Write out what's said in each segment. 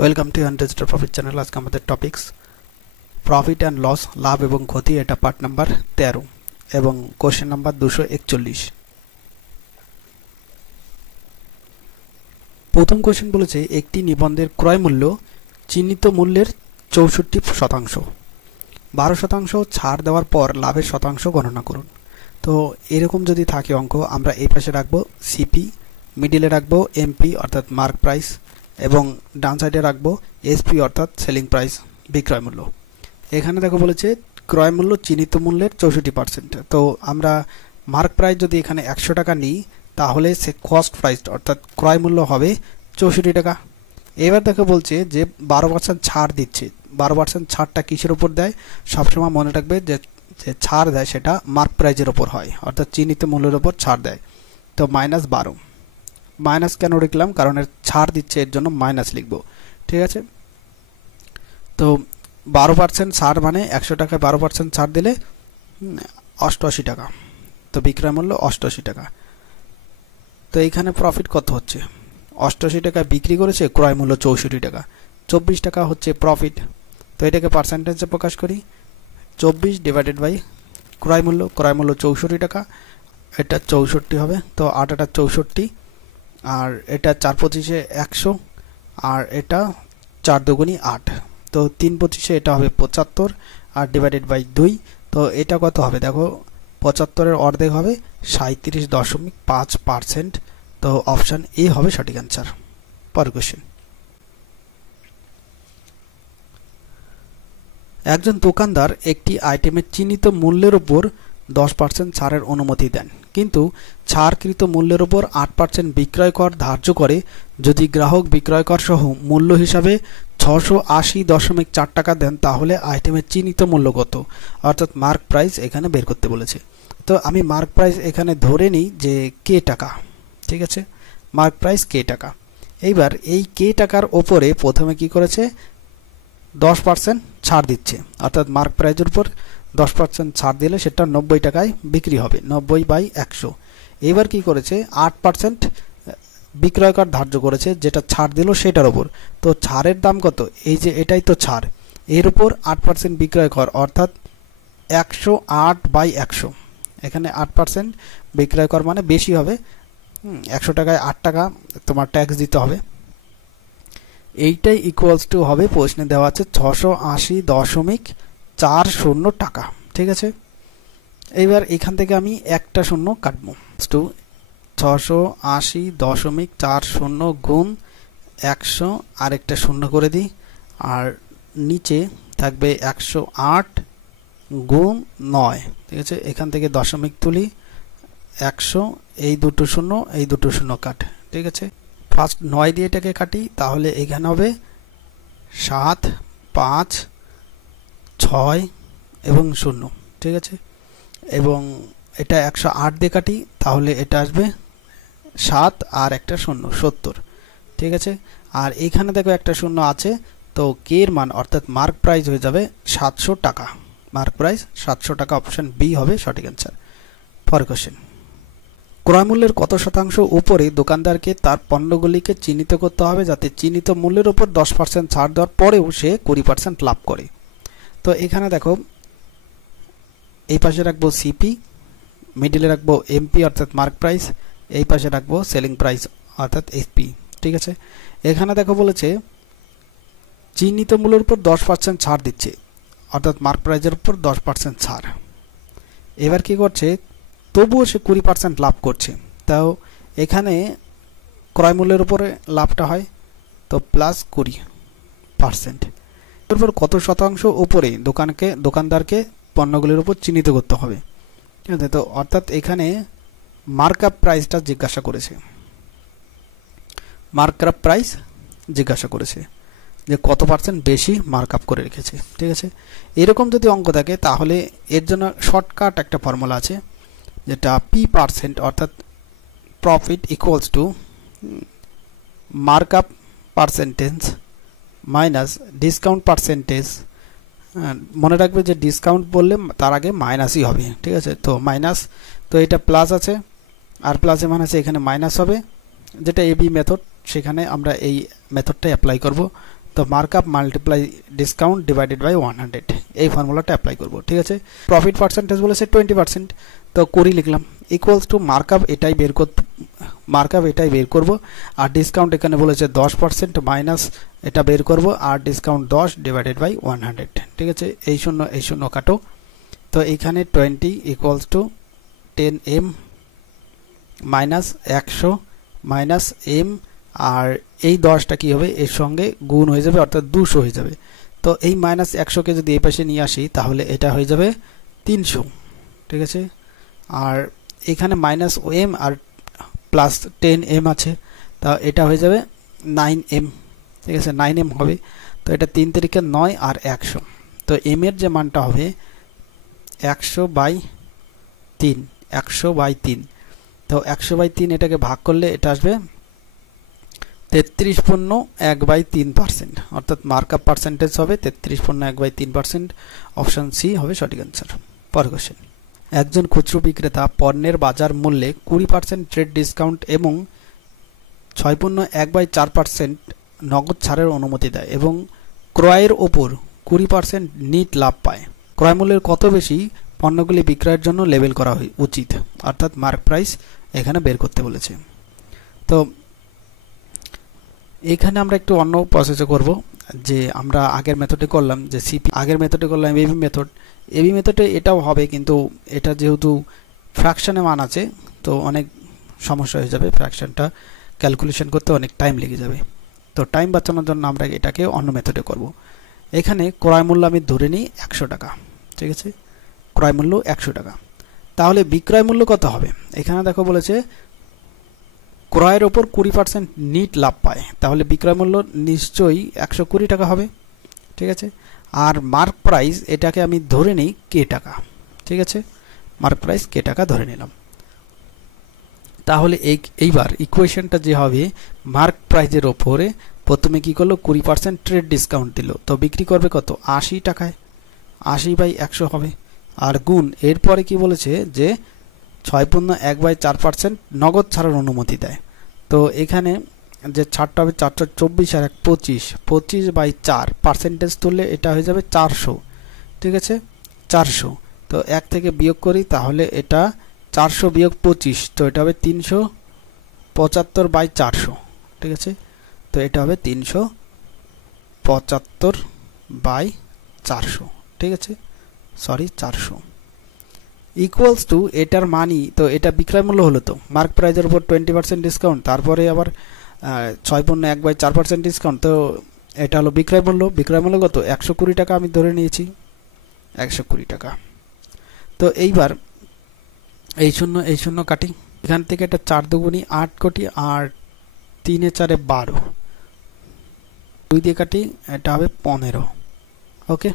Welcome to digital profit channel. আজকে আমাদের topics profit and loss, লাভ এবং ক্ষতি। এটা পার্ট নাম্বার 13 এবং কোশ্চেন নাম্বার 241। প্রথম কোশ্চেন বলেছে একটি নিবন্ধের ক্রয় মূল্য চিহ্নিত মূল্যের 64%, 12% ছাড় দেওয়ার পর লাভের শতাংশ গণনা করুন। তো এরকম যদি থাকে অঙ্ক, আমরা এই পাশে রাখবো সিপি, মিডিলে রাখবো এমপি অর্থাৎ মার্ক প্রাইস এবং ডান সাইডে রাখবো এসপি অর্থাৎ সেলিং প্রাইস, বিক্রয় মূল্য। এখানে দেখো বলেছে ক্রয় মূল্য চিহ্নিত মূল্যের 64%। তো আমরা মার্ক প্রাইস যদি এখানে 100 টাকা নিই তাহলে সে কস্ট প্রাইস অর্থাৎ ক্রয় মূল্য হবে 64 টাকা। এবার দেখো বলছে যে 12% ছাড় দিচ্ছে। 12% ছাড়টা কিসের উপর দেয়? সবসময় মনে রাখবে যে ছাড় দেয় সেটা মার্ক প্রাইজের ওপর হয়, অর্থাৎ চিহ্নিত মূল্যের ওপর ছাড় দেয়। তো -12, মাইনাস কেন লিখলাম? কারণ এর ছাড় দিচ্ছে, এর জন্য মাইনাস লিখব। ঠিক আছে, তো 12% ছাড় মানে 100 টাকায় 12% ছাড় দিলে 88 টাকা। তো বিক্রয় মূল্য 88 টাকা। তো এইখানে প্রফিট কত হচ্ছে? 88 টাকা বিক্রি করেছে, ক্রয় মূল্য 64 টাকা, 24 টাকা হচ্ছে প্রফিট। তো এটাকে পার্সেন্টেজে প্রকাশ করি, 24 ডিভাইডেড বাই ক্রয় মূল্য 64 টাকা, এটা 64 হবে। তো 8 8 64, আর এটা 4 25 100, আর এটা 4 2 8। তো 3 25 এটা হবে 75, আর ডিভাইডেড বাই 2। তো এটা কত হবে দেখো, 75-এর অর্ধেক হবে 37.5%। তো অপশান এ হবে সঠিক অ্যান্সার। পরের কোশ্চেন, একজন দোকানদার একটি আইটেমের চিহ্নিত মূল্যের উপর 10% ছাড়ের অনুমতি দেন, কিন্তু ছাড়কৃত মূল্যের উপর 8% বিক্রয় কর ধার্য করে। যদি গ্রাহক বিক্রয় কর সহ মূল্য হিসাবে 680.4 টাকা দেন তাহলে আইটেমের চিহ্নিত মূল্য কত? অর্থাৎ মার্ক প্রাইস এখানে বের করতে বলেছে। তো আমি মার্ক প্রাইস এখানে ধরে নিই যে কে টাকা। ঠিক আছে, মার্ক প্রাইস কে টাকা। এইবার এই কে টাকার ওপরে প্রথমে কি করেছে? 10% ছাড় দিচ্ছে, অর্থাৎ মার্ক প্রাইজের উপর 10% ছাড় দিলে সেটা 90 টাকায় বিক্রি হবে, 90/100। এবার কি করেছে? 8% বিক্রয় কর ধার্য করেছে, যেটা ছাড় দিল সেটার উপর। তো ছাড়ের দাম কত? এই যে এটাই তো ছাড়, এর উপর 8% বিক্রয় কর অর্থাৎ 108/100। এখানে 8% বিক্রয় কর মানে বেশি হবে, 100 টাকায় 8 টাকা তোমার ট্যাক্স দিতে হবে। এইটাই ইকুয়ালস টু হবে, প্রশ্নে দেওয়া আছে 680.40 টাকা। ঠিক আছে, এইবার এখান থেকে আমি একটা শূন্য কাটবো। টু 680.40 গুণ 100 আর একটা শূন্য করে দিই, আর নিচে থাকবে 108 গুণ 9। ঠিক আছে, এখান থেকে দশমিক তুলি, 100, এই দুটো শূন্য এই দুটো শূন্য কাট। ঠিক আছে, ফার্স্ট 9 দিয়ে এটাকে কাটি, তাহলে এখানে হবে 7 5 6 এবং 0। ঠিক আছে, এবং এটা 108 দিয়ে কাটি, তাহলে এটা আসবে 7 আর একটা শূন্য 70। ঠিক আছে, আর এখানে দেখো একটা শূন্য আছে, তো কে এর মান অর্থাৎ মার্ক প্রাইস হয়ে যাবে 700 টাকা। মার্ক প্রাইস 700 টাকা, অপশন বি হবে সঠিক অ্যান্সার। পরের কোশ্চেন, ক্রয় মূল্যের কত শতাংশ উপরে দোকানদারকে তার পণ্যগুলিকে চিহ্নিত করতে হবে যাতে চিহ্নিত মূল্যের উপর 10% ছাড় দেওয়ার পরেও সে 20% লাভ করে? তো এখানে দেখো এই পাশে রাখবো সিপি, মিডিলে রাখবো এমপি অর্থাৎ মার্ক প্রাইস, এই পাশে রাখবো সেলিং প্রাইস অর্থাৎ এসপি। ঠিক আছে, এখানে দেখো বলেছে চিহ্নিত মূল্যের উপর 10% ছাড় দিচ্ছে, অর্থাৎ মার্ক প্রাইজের উপর 10% ছাড়। এবার কি করছে? তবুও সে 20% লাভ করছে। তাও এখানে ক্রয় মূল্যের উপরে লাভটা হয়, তো +20%। এরপর কত শতাংশ উপরে দোকানদারকে পণ্যগুলির উপর চিহ্নিত করতে হবে? ঠিক আছে, তো অর্থাৎ এখানে মার্কআপ প্রাইসটা জিজ্ঞাসা করেছে, মার্কআপ প্রাইস জিজ্ঞাসা করেছে যে কত পার্সেন্ট বেশি মার্কআপ করে রেখেছে। ঠিক আছে, এরকম যদি অঙ্ক থাকে তাহলে এর জন্য শর্টকাট একটা ফর্মুলা আছে, যেটা P% অর্থাৎ profit equals to markup percentage minus discount percentage. মনে রাখবে যে ডিসকাউন্ট বললে তার আগে মাইনাসই হবে। ঠিক আছে, তো মাইনাস, তো এটা প্লাস আছে আর প্লাসে মানে আছে এখানে মাইনাস হবে, যেটা এবি মেথড, সেখানে আমরা এই মেথডটাই অ্যাপ্লাই করব। তো markup multiply discount divided by 100 এই ফর্মুলাটা অ্যাপ্লাই করব। ঠিক আছে, প্রফিট পার্সেন্টেজ বলেছে 20%, তো 20 লিখলাম ইকুয়ালস টু মার্কআপ এটাই বের করব, আর ডিসকাউন্ট এখানে বলেছে 10% মাইনাস এটা বের করব, আর ডিসকাউন্ট 10 ডিভাইডেড বাই 100। ঠিক আছে, এই শূন্য কাটো, তো এখানে 20 equals to 10m minus 100 minus m, আর এই 10টা কি হবে এর সঙ্গে গুণ হয়ে যাবে অর্থাৎ 200 হয়ে যাবে। তো এই মাইনাস 100কে যদি এই পাশে নিয়ে আসি তাহলে এটা হয়ে যাবে 300। ঠিক আছে, আর এখানে মাইনাস m আর প্লাস 10m আছে, তা এটা হয়ে যাবে 9m। ঠিক আছে, 9m হবে, তো এটা 3 তারিখে 9 আর 100, তো m এর যে মানটা হবে 100/3, তো 100/3 এটাকে ভাগ করলে এটা আসবে 33.1/3%, অর্থাৎ মার্কআপ পার্সেন্টেজ হবে 33.1/3%। অপশন সি হবে সঠিক অ্যান্সার। পরের কোশ্চেন, একজন খুচরো বিক্রেতা পণ্যের বাজার মূল্যে 20% ট্রেড ডিসকাউন্ট এবং 6.1/4% নগদ ছাড়ের অনুমতি দেয় এবং ক্রয়ের ওপর 20% নিট লাভ পায়। ক্রয় মূল্যের কত বেশি পণ্যগুলি বিক্রয়ের জন্য লেবেল করা উচিত, অর্থাৎ মার্ক প্রাইস এখানে বের করতে বলেছে। তো এখানে আমরা একটু অন্য প্রসেসে করব, যে আমরা আগের মেথডে করলাম যে আগের মেথডে করলাম এবি মেথডে এটাও হবে, কিন্তু এটা যেহেতু ফ্র্যাকশনে মান আছে তো অনেক সমস্যা হয়ে যাবে, ফ্র্যাকশনটা ক্যালকুলেশন করতে অনেক টাইম লেগে যাবে। তো টাইম বাঁচানোর জন্য আমরা এটাকে অন্য মেথডে করব। এখানে ক্রয় মূল্য আমি ধরে নিই 100 টাকা। ঠিক আছে, ক্রয় মূল্য 100 টাকা, তাহলে বিক্রয় মূল্য কত হবে? এখানে দেখো বলেছে ক্রয়ের ওপর 20% নিট লাভ পায়, তাহলে বিক্রয় মূল্য নিশ্চয়ই 120 টাকা হবে। ঠিক আছে, আর মার্ক প্রাইস এটাকে আমি ধরে নিই কে টাকা। ঠিক আছে, মার্ক প্রাইস কে টাকা ধরে নিলাম। তাহলে এইবার ইকুয়েশনটা যে হবে, মার্ক প্রাইসের ওপরে প্রথমে কি করলো 20% ট্রেড ডিসকাউন্ট দিল, তো বিক্রি করবে কত 80 টাকায়, 80/100 হবে, আর গুণ এরপরে কি বলেছে যে 6.1/4% নগদ ছাড়ার অনুমতি দেয়। তো এখানে যে ছাড়টা হবে 424 আর 25, 25/4 পার্সেন্টেজ তুললে এটা হয়ে যাবে 400। ঠিক আছে, 400, তো 1 থেকে বিয়োগ করি তাহলে এটা 400 বিয়োগ 25, তো এটা হবে 375/400। ঠিক আছে, তো এটা হবে 375/400। ঠিক আছে, সরি 400 ইকুয়ালস টু এটার মানি, তো এটা বিক্রয় মূল্য হলো, তো মার্ক প্রাইজের উপর 20% ডিসকাউন্ট, তারপরে আবার 6.1/4% ডিসকাউন্ট, তো এটা হলো বিক্রয় মূল্য। বিক্রয় মূল্য কত 120 টাকা আমি ধরে নিয়েছি, 120 টাকা। তো এইবার এই শূন্য কাটি, এখান থেকে এটা 4 দুগুণী 8 কোটি, আর 3 এ 4 এ 12, 2 দিয়ে কাটি এটা হবে 15। ওকে,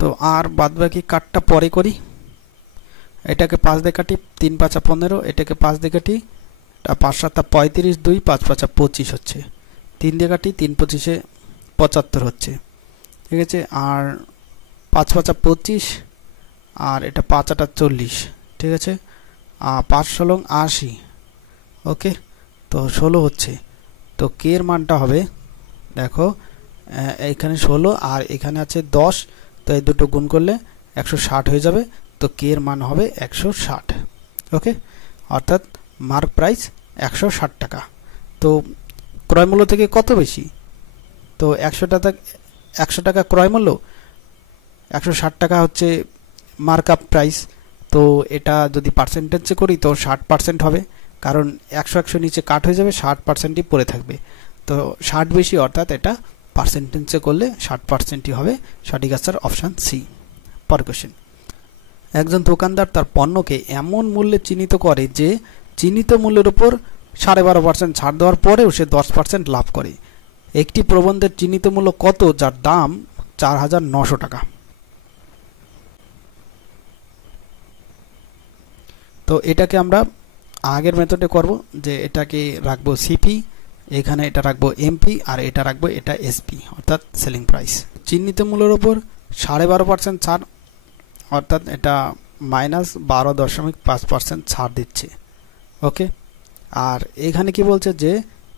তো আর বাদবাকি কাটটা পরে করি। এটাকে 5 দিয়ে কাটি, 3 5 15, এটাকে 5 দিয়ে কাটি, 5 7 35, 2 5 5 25 হচ্ছে, 3 দিয়ে কাটি, 3 25 75 হচ্ছে। ঠিক আছে, আর 5 5 25, আর এটা 5 8 40। ঠিক আছে, 5 16 80। ওকে, তো 16 হচ্ছে, তো কে এর মানটা হবে দেখো এখানে 16 আর এখানে আছে 10, তো এই দুটো গুণ করলে 160 হয়ে যাবে, তো কে এর মান হবে 160। ওকে, অর্থাৎ মার্ক প্রাইস 160 টাকা। তো ক্রয় মূল্য থেকে কত বেশি? তো 100 টাকা ক্রয় মূল্য, 160 টাকা হচ্ছে মার্কআপ প্রাইস। তো এটা যদি পার্সেন্টেজে করি তো 60% হবে, কারণ 100 নিচে কাট হয়ে যাবে, 60%ই পড়ে থাকবে। তো 60 বেশি, অর্থাৎ এটা পার্সেন্টেজে করলে 60%ই হবে। সঠিক আনসার অপশন সি। পরের কোশ্চেন, একজন দোকানদার তার পণ্যকে এমন মূল্যে চিহ্নিত করে যে চিহ্নিত মূল্যের উপর 12.5% ছাড় দেওয়ার পরেও সে 10% লাভ করে। একটি প্রবন্ধের চিহ্নিত মূল্য কত যার দাম 4,900 টাকা? তো এটাকে আমরা আগের মেথডে করব, যে এটাকে রাখবো সিপি, এখানে এটা রাখবো এমপি, আর এটা রাখবো এটা এসপি, অর্থাৎ সেলিং প্রাইস। চিহ্নিত মূল্যের উপর 12.5% ছাড়, অর্থাৎ এটা -12.5% ছাড় দিচ্ছে। ওকে, আর এখানে কি বলছে যে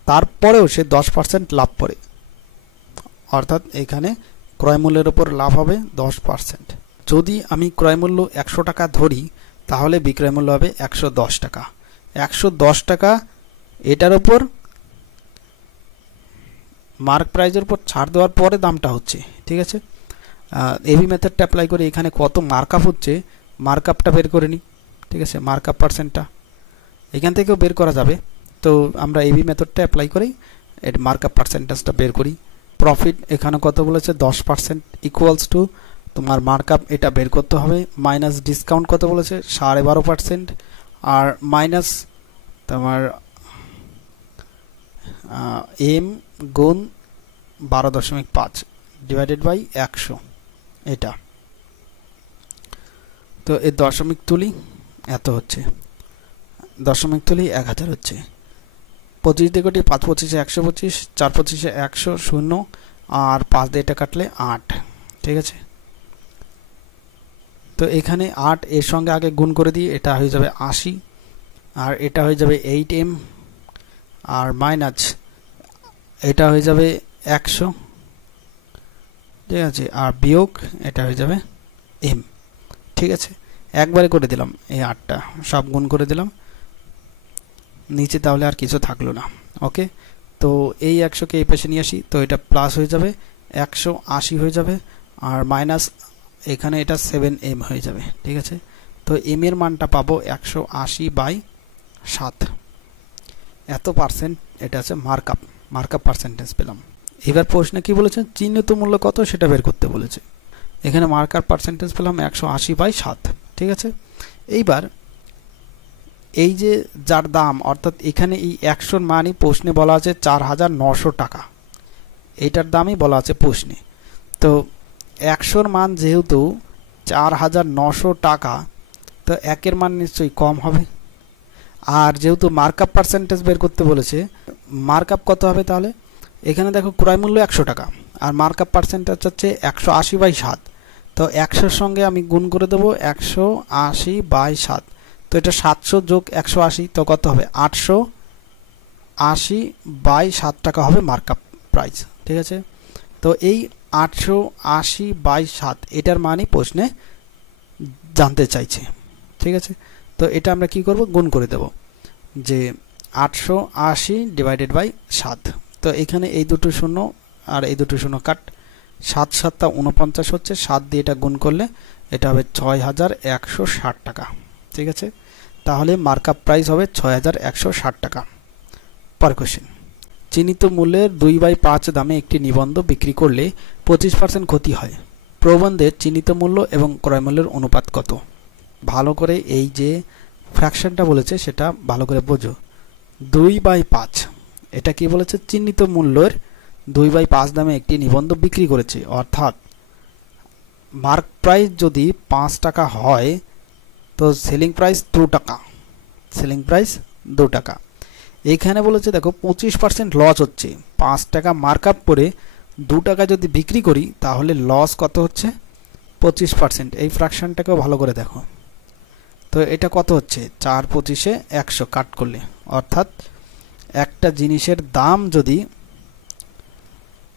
তারপরেও সে 10% লাভ করে, অর্থাৎ এখানে ক্রয় মূল্যের উপর লাভ হবে 10%। যদি আমি ক্রয় মূল্য 100 টাকা ধরি তাহলে বিক্রয় মূল্য হবে 110 টাকা। 110 টাকা এটার উপর মার্ক প্রাইজের উপর ছাড় দেওয়ার পরে দামটা হচ্ছে, ঠিক আছে। এবি মেথডটা অ্যাপ্লাই করে এখানে কত মার্কআপ হচ্ছে মার্কআপটা বের করে নিই, ঠিক আছে। মার্কআপ পার্সেন্টটা এখান থেকেও বের করা যাবে, তো আমরা এবি মেথডটা অ্যাপ্লাই করি, এর মার্কআপ পার্সেন্টেজটা বের করি। প্রফিট এখানে কত বলেছে 10% ইকুয়ালস টু তোমার মার্কআপ এটা বের করতে হবে, মাইনাস ডিসকাউন্ট কত বলেছে 12.5%, আর মাইনাস তোমার এম গুণ 12.5 ডিভাইডেড বাই 100 এটা। তো এই দশমিক তুলি এত হচ্ছে, দশমিক তুলি 1000 হচ্ছে। 25 দিয়ে কোটি 5 25 125, 4 25 100 0, আর 5 দিয়ে এটা কাটলে 8, ঠিক আছে। তো এখানে 8 এর সঙ্গে আগে গুণ করে দিই, এটা হয়ে যাবে 80, আর এটা হয়ে যাবে 8m, আর মাইনাস এটা হয়ে যাবে 100, ঠিক আছে, আর বিয়োগ এটা হয়ে যাবে m, ঠিক আছে। একবারে করে দিলাম এই 8টা সব গুণ করে দিলাম, নিচে তাহলে আর কিছু থাকলো না। ওকে, তো এই 100কে এই পাশে নিয়ে আসি, তো এটা প্লাস হয়ে যাবে 180 হয়ে যাবে, আর মাইনাস এখানে এটা 7m হয়ে যাবে, ঠিক আছে। তো m এর মানটা পাবো 180/7, এত পার্সেন্ট এটা আছে মার্কআপ পার্সেন্টেজ পেলাম। এবার প্রশ্নে কি বলেছে চিহ্নিত মূল্য কত সেটা বের করতে বলেছে। এখানে মার্কআপ পার্সেন্টেজ পেলাম 180/7, ঠিক আছে। এইবার এই যে যার দাম, অর্থাৎ এখানে এই 100 মানই প্রশ্নে বলা আছে 4900 টাকা, এইটার দামই বলা আছে প্রশ্নে। তো 100 মান যেহেতু 4900 টাকা, তো একের মান নিশ্চয়ই কম হবে, আর যেহেতু মার্কআপ পার্সেন্টেজ বের করতে বলেছে, মার্কআপ কত হবে তাহলে? এখানে দেখো ক্রয় মূল্য 100 টাকা আর মার্কআপ পার্সেন্টেজ হচ্ছে 180/7, তো 100-র সঙ্গে আমি গুণ করে দেবো 180/7, তো এটা 700 যোগ 180, তো কত হবে 880/7 টাকা হবে মার্কআপ প্রাইস, ঠিক আছে। তো এই 880/7 এটার মানই প্রশ্নে জানতে চাইছে, ঠিক আছে। তো এটা আমরা কি করব, গুণ করে দেব, যে 880/7, তো এখানে এই দুটো শূন্য আর এই দুটো শূন্য কাট, 7 7 49 হচ্ছে, 7 দিয়ে এটা গুণ করলে এটা হবে 6160 টাকা, ঠিক আছে। তাহলে মার্কআপ প্রাইস হবে 6160 টাকা। পর কোশ্চেন, চিহ্নিত মূল্যের 2/5 দামে একটি নিবন্ধ বিক্রি করলে 25% ক্ষতি হয়। প্রবন্ধের চিহ্নিত মূল্য এবং ক্রয় মূল্যের অনুপাত কত? ভালো করে এই যে ফ্র্যাকশনটা বলেছে সেটা ভালো করে বোঝো। 2/5 এটা কি বলেছে, চিহ্নিত মূল্যের 2/5 দামে একটি নিবন্ধ বিক্রি করেছে, অর্থাৎ মার্ক প্রাইস যদি 5 টাকা হয় তো সেলিং প্রাইস 2 টাকা, সেলিং প্রাইস 2 টাকা। এখানে বলেছে দেখো 25% লস হচ্ছে, 5 টাকা মার্কআপ করে 2 টাকা যদি বিক্রি করি তাহলে লস কত হচ্ছে 25%। এই ফ্র্যাকশনটাকেও ভালো করে দেখো, তো এটা কত হচ্ছে 4 25 100 কাট করলে, অর্থাৎ একটা জিনিসের দাম যদি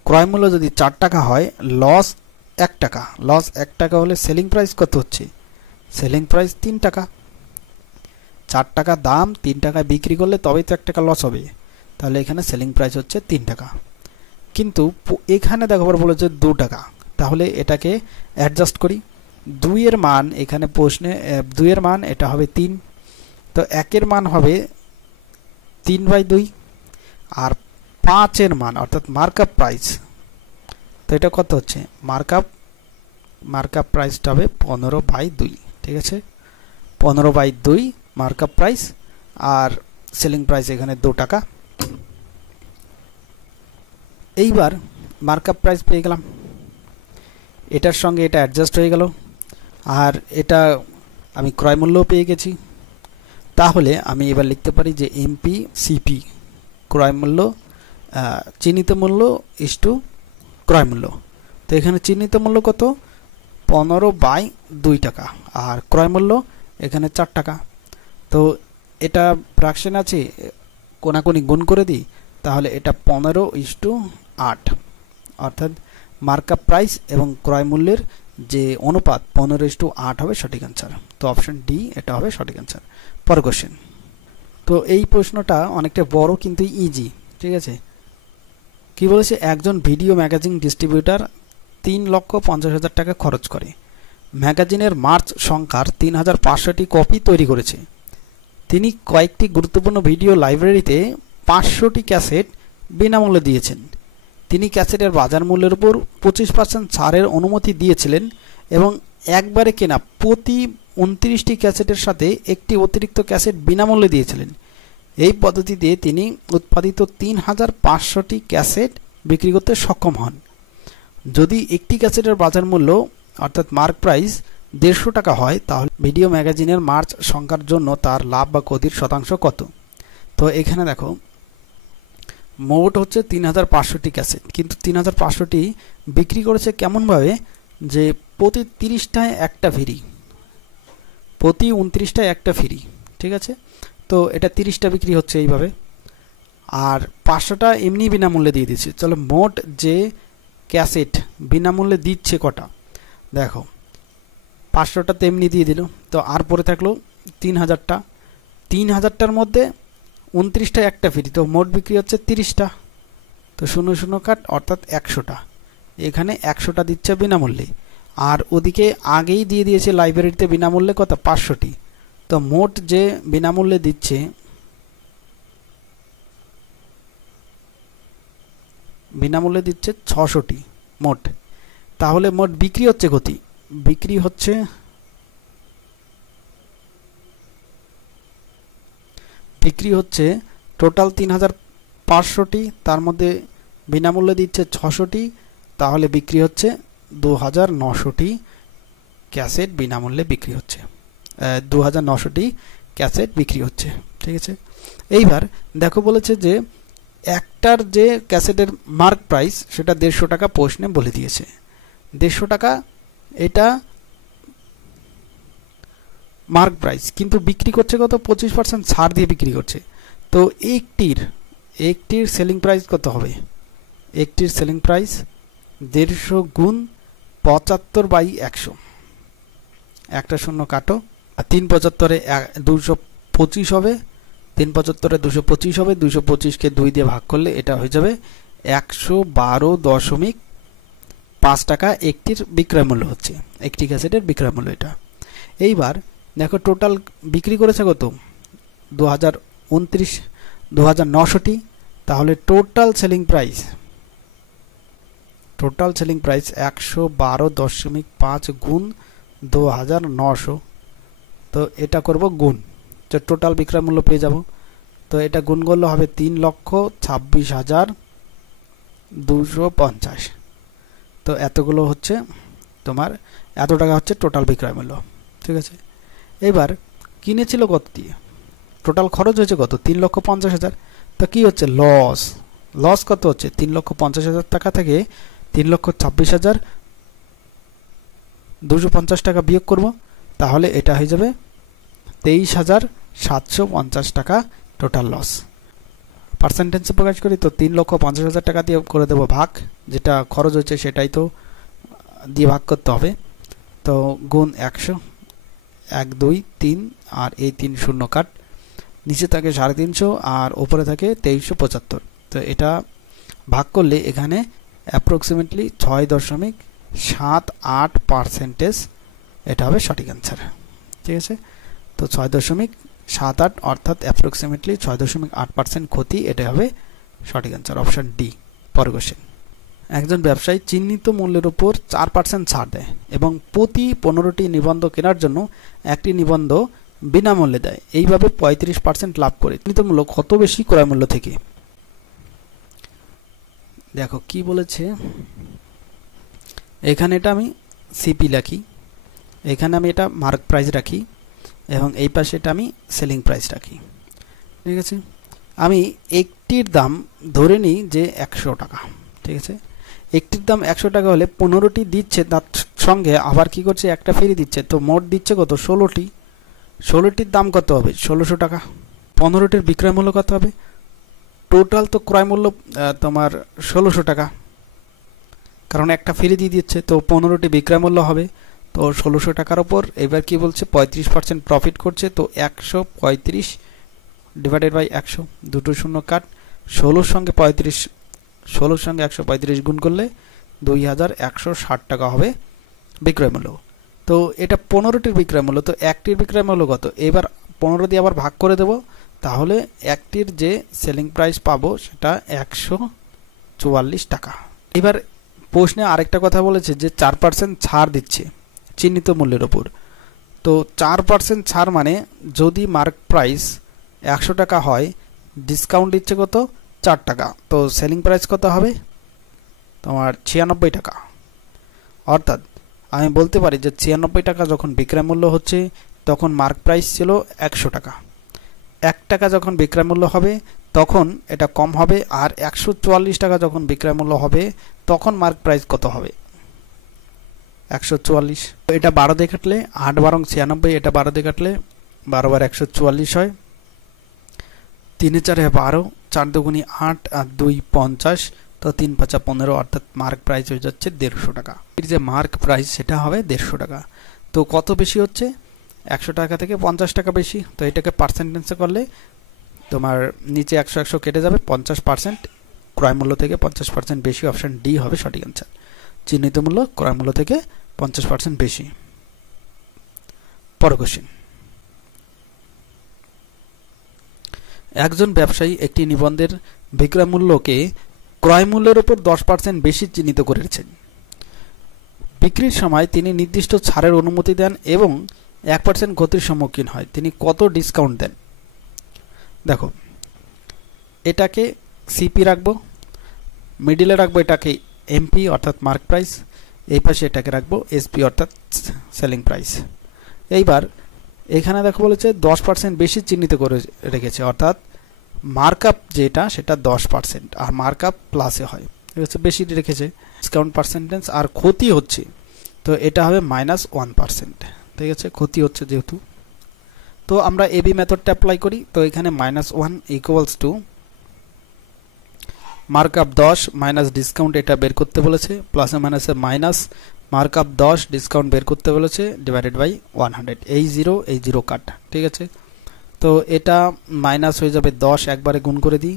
ক্রয় মূল্য যদি 4 টাকা হয়, লস 1 টাকা, লস 1 টাকা হলে সেলিং প্রাইস কত হচ্ছে, সেলিং প্রাইস 3 টাকা। 4 টাকা দাম 3 টাকায় বিক্রি করলে তবেই তো 1 টাকা লস হবে, তাহলে এখানে সেলিং প্রাইস হচ্ছে 3 টাকা। কিন্তু এখানে দেখো বলেছে 2 টাকা, তাহলে এটাকে অ্যাডজাস্ট করি। 2 এর মান এখানে প্রশ্নে 2 এর মান এটা হবে 3, তো 1 এর মান হবে 3/2, আর 5 এর মান অর্থাৎ মার্কআপ প্রাইস, তো এটা কত হচ্ছে মার্কআপ প্রাইসটা হবে 15/2, ঠিক আছে। 15/2 মার্কআপ প্রাইস, আর সেলিং প্রাইস এখানে 2 টাকা। এইবার মার্কআপ প্রাইস পেয়ে গেলাম, এটার সঙ্গে এটা অ্যাডজাস্ট হয়ে গেল, আর এটা আমি ক্রয় মূল্যও পেয়ে গেছি। তাহলে আমি এবার লিখতে পারি যে এমপি সিপি ক্রয় মূল্য চিহ্নিত মূল্য ইস্টু ক্রয় মূল্য। তো এখানে চিহ্নিত মূল্য কত 15/2 টাকা, আর ক্রয় মূল্য এখানে 4 টাকা। তো এটা ফ্র্যাকশন আছে, কোনাকুনি গুণ করে দিই, তাহলে এটা 15:8, অর্থাৎ মার্কআপ প্রাইস এবং ক্রয় মূল্যের যে অনুপাত 15:8 হবে সঠিক অ্যান্সার। তো অপশন ডি এটা হবে সঠিক অ্যান্সার। পরের কোশ্চেন। তো এই প্রশ্নটা অনেকটা বড় কিন্তু ইজি, ঠিক আছে। কি বলেছে, একজন ভিডিও ম্যাগাজিন ডিস্ট্রিবিউটার 3,50,000 টাকা খরচ করে ম্যাগাজিনের মার্চ সংখ্যার 3,500টি কপি তৈরি করেছে। তিনি কয়েকটি গুরুত্বপূর্ণ ভিডিও লাইব্রেরিতে 500টি ক্যাসেট বিনামূল্যে দিয়েছেন। তিনি ক্যাসেটের বাজার মূল্যের উপর 25% ছাড়ের অনুমতি দিয়েছিলেন এবং একবারে কেনা প্রতি 29টি ক্যাসেটের সাথে একটি অতিরিক্ত ক্যাসেট বিনামূল্যে দিয়েছিলেন। এই পদ্ধতিতে তিনি উৎপাদিত 3,500টি ক্যাসেট বিক্রি করতে সক্ষম হন। যদি একটি ক্যাসেটের বাজার মূল্য অর্থাৎ মার্ক প্রাইস 150 টাকা হয়, তাহলে ভিডিও ম্যাগাজিনের মার্চ সংখ্যার জন্য তার লাভ বা ক্ষতির শতাংশ কত? তো এখানে দেখো, মোট হচ্ছে 3,500টি ক্যাসেট, কিন্তু 3,500টি বিক্রি করেছে কেমনভাবে, যে প্রতি 30টায় একটা ফ্রি, প্রতি 29টায় একটা ফ্রি, ঠিক আছে। তো এটা 30টা বিক্রি হচ্ছে এইভাবে, আর 500টা এমনি বিনামূল্যে দিয়ে দিচ্ছে। চলো মোট যে ক্যাসেট বিনামূল্যে দিচ্ছে কটা, দেখো 500টা তেমনি দিয়ে দিল, তো আর পরে থাকলো 3,000টা, 3,000টার মধ্যে 29টায় একটা ফ্রি, তো মোট বিক্রি হচ্ছে 30টা। তো 0 কাট, অর্থাৎ 100টা। এখানে 100টা দিচ্ছে বিনামূল্যে, আর ওদিকে আগেই দিয়ে দিয়েছে লাইব্রেরিতে বিনামূল্যে কত, 500টি। তো মোট যে বিনামূল্যে দিচ্ছে, বিনামূল্যে দিচ্ছে 600টি মোট। তাহলে মোট বিক্রি হচ্ছে কত? বিক্রি হচ্ছে টোটাল 3,500টি, তার মধ্যে বিনামূল্যে দিচ্ছে 600টি, তাহলে বিক্রি হচ্ছে 2,900টি ক্যাসেট বিনামূল্যে বিক্রি হচ্ছে, 2,900টি ক্যাসেট বিক্রি হচ্ছে, ঠিক আছে। এইবার দেখো বলেছে যে একটার যে ক্যাসেটের মার্ক প্রাইস সেটা 150 টাকা প্রশ্নে বলে দিয়েছে। 150 টাকা এটা মার্ক প্রাইস, কিন্তু বিক্রি করছে কত, 25% ছাড় দিয়ে বিক্রি করছে। তো একটির সেলিং প্রাইস কত হবে? একটির সেলিং প্রাইস 150 গুণ 75/100, একটা শূন্য কাটো, 375-এ 225 হবে, 375-এ 225 হবে, 225কে 2 দিয়ে ভাগ করলে এটা হয়ে যাবে 112.5 টাকা একটির বিক্রয় মূল্য হচ্ছে, একটি ক্যাসেটের বিক্রয় মূল্য এটা। এইবার দেখো টোটাল বিক্রি করেছে কত, 2,900টি, তাহলে টোটাল সেলিং প্রাইস 112.5 গুণ 2,900, তো এটা করব গুণ, তো টোটাল বিক্রয় মূল্য পেয়ে যাব। তো এটা গুণ করলে হবে 3,26,250। তো এতগুলো হচ্ছে তোমার, এত টাকা হচ্ছে টোটাল বিক্রয় মূল্য, ঠিক আছে। এবার কিনেছিল কত দিয়ে, টোটাল খরচ হয়েছে কত, 3,50,000। তো কি হচ্ছে, লস কত হচ্ছে, 3,50,000 টাকা থেকে 3,26,250 টাকা বিয়োগ করব, তাহলে এটা হয়ে যাবে 23,750 টাকা টোটাল লস। পার্সেন্টেজে প্রকাশ করি তো 3,50,000 টাকা দিয়ে করে দেবো ভাগ, যেটা খরচ হচ্ছে সেটাই তো দিয়ে ভাগ করতে হবে। তো গুণ 100, 1 2 3, আর এই 3 শূন্য কাট, নিচে থাকে 350 আর ওপরে থাকে 2375। তো এটা ভাগ করলে এখানে অ্যাপ্রক্সিমেটলি 6.78% এটা হবে সঠিক অ্যান্সার, ঠিক আছে। তো 6.78, অর্থাৎ অ্যাপ্রক্সিমেটলি 6.8% ক্ষতি, এটা হবে সঠিক অ্যান্সার, অপশন ডি। পরের কোশ্চেন। একজন ব্যবসায়ী চিহ্নিত মূল্যের উপর 4% ছাড় দেয় এবং প্রতি 15টি নিবন্ধ কেনার জন্য একটি নিবন্ধ বিনামূল্যে দেয়, এইভাবে 35% লাভ করে। চিহ্নিত মূল্য কত বেশি ক্রয় মূল্য থেকে? দেখো কি বলেছে, এখানে এটা আমি সিপি রাখি, এখানে আমি এটা মার্ক প্রাইস রাখি, এবং এই পাশে এটা আমি সেলিং প্রাইস রাখি, ঠিক আছে। আমি একটির দাম ধরে নিই যে 100 টাকা, ঠিক আছে। একটির দাম 100 টাকা হলে 15টি দিচ্ছে, তার সঙ্গে আবার কি করছে, একটা ফ্রি দিচ্ছে, তো মোট দিচ্ছে কত, 16টি। 16টির দাম কত হবে, 1,600 টাকা। 15টির বিক্রয় মূল্য কত হবে, টোটাল তো ক্রয় মূল্য তোমার ১৬০০ টাকা, কারণ একটা ফ্রি দিয়ে দিচ্ছে, তো 15টি বিক্রয় মূল্য হবে। তো ১৬০০ টাকার ওপর এবার কি বলছে ৩৫% প্রফিট করছে, তো ১৩৫ ডিভাইডেড বাই ১০০, দুটো শূন্য কাট, ১৬ সঙ্গে ১৩৫ গুণ করলে ২১৬০ টাকা হবে বিক্রয় মূল্য। তো এটা 15টির বিক্রয় মূল্য, তো একটির বিক্রয় মূল্য কত? এবার 15 দিয়ে আবার ভাগ করে দেব, তাহলে একটির যে সেলিং প্রাইস পাবো সেটা ১৪৪ টাকা। এবার প্রশ্নে আরেকটা কথা বলেছে যে ৪% ছাড় দিচ্ছে চিহ্নিত মূল্যের ওপর। তো ৪% ছাড় মানে যদি মার্ক প্রাইস ১০০ টাকা হয়, ডিসকাউন্ট দিচ্ছে কত? ৪ টাকা, তো সেলিং প্রাইস কত হবে তোমার ৯৬ টাকা। অর্থাৎ আমি বলতে পারি যে ৯৬ টাকা যখন বিক্রয় মূল্য হচ্ছে তখন মার্ক প্রাইস ছিল ১০০ টাকা। ১ টাকা যখন বিক্রয় মূল্য হবে তখন এটা কম হবে, আর ১৪৪ টাকা যখন বিক্রয় মূল্য হবে তখন মার্ক প্রাইস কত হবে? ১৪৪। এটা ১২ দিয়ে কাটলে ৮ বারং ৯৬, এটা ১২ দিয়ে কাটলে ১২ বার ১৪৪ হয়, ৩ ৪ ১২, ৪ দুগুণি ৮ আর ২ ৫০, তো ৩ ৫ ১৫, অর্থাৎ মার্ক প্রাইস হয়ে যাচ্ছে ১৫০ টাকা। এর যে মার্ক প্রাইস সেটা হবে ১৫০ টাকা। তো কত বেশি হচ্ছে? ১০০ টাকা থেকে ৫০ টাকা বেশি। তো এটাকে পার্সেন্টেজে করলে তোমার নিচে ১০০ কেটে যাবে, ৫০% ক্রয় মূল্য থেকে ৫০% বেশি, অপশন ডি হবে সঠিক অ্যান্সার। চিহ্নিত মূল্য ক্রয় মূল্য থেকে ৫০% বেশি। পরের কোশ্চেন, একজন ব্যবসায়ী একটি নিবন্ধের বিক্রয় মূল্যকে ক্রয় মূল্যের উপর ১০% বেশি চিহ্নিত করেছেন। বিক্রির সময় তিনি নির্দিষ্ট ছাড়ের অনুমতি দেন এবং ১% ক্ষতির সম্মুখীন হয়, তিনি কত ডিসকাউন্ট দেন? দেখো, এটাকে সিপি রাখবো, মিডিলে রাখবো এটাকে এমপি অর্থাৎ মার্ক প্রাইস, এই পাশে এটাকে রাখবো এসপি অর্থাৎ সেলিং প্রাইস। এইবার এখানে দেখো বলেছে ১০% বেশি চিহ্নিত করে রেখেছে, অর্থাৎ মার্কআপ যেটা সেটা ১০%, আর মার্কআপ প্লাসে হয়, ঠিক আছে, বেশি রেখেছে ডিসকাউন্ট পার্সেন্টেজ, আর ক্ষতি হচ্ছে তো এটা হবে -1%, ঠিক আছে, ক্ষতি হচ্ছে যেহেতু। তো আমরা এবি মেথডটা অ্যাপ্লাই করি, তো এখানে -1 equals to markup ১০ minus discount এটা বের করতে বলেছে, প্লাসে মাইনাসে মাইনাস, মার্কআপ ১০ ডিসকাউন্ট বের করতে বলেছে, ডিভাইডেড বাই 100, এই 0 কাট, ঠিক আছে। তো এটা মাইনাস হয়ে যাবে ১০, একবারে গুণ করে দিই,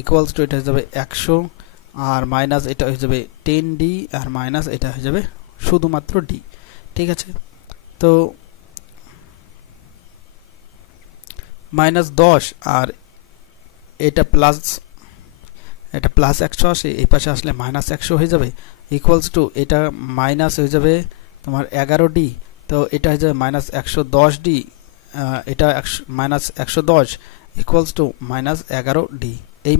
ইকুয়ালস টু এটা হয়ে যাবে ১০০, আর মাইনাস এটা হয়ে যাবে 10D, আর মাইনাস এটা হয়ে যাবে শুধুমাত্র ডি, ঠিক আছে। তো -১০ আর এটা প্লাস ১০০ আসে, এই পাশে আসলে -১০০ হয়ে যাবে, ইকুয়ালস টু এটা মাইনাস হয়ে যাবে তোমার 11D, তো এটা হয়ে যাবে -১১০D, এটা -১১০ ইকুয়ালস টু -11D, এই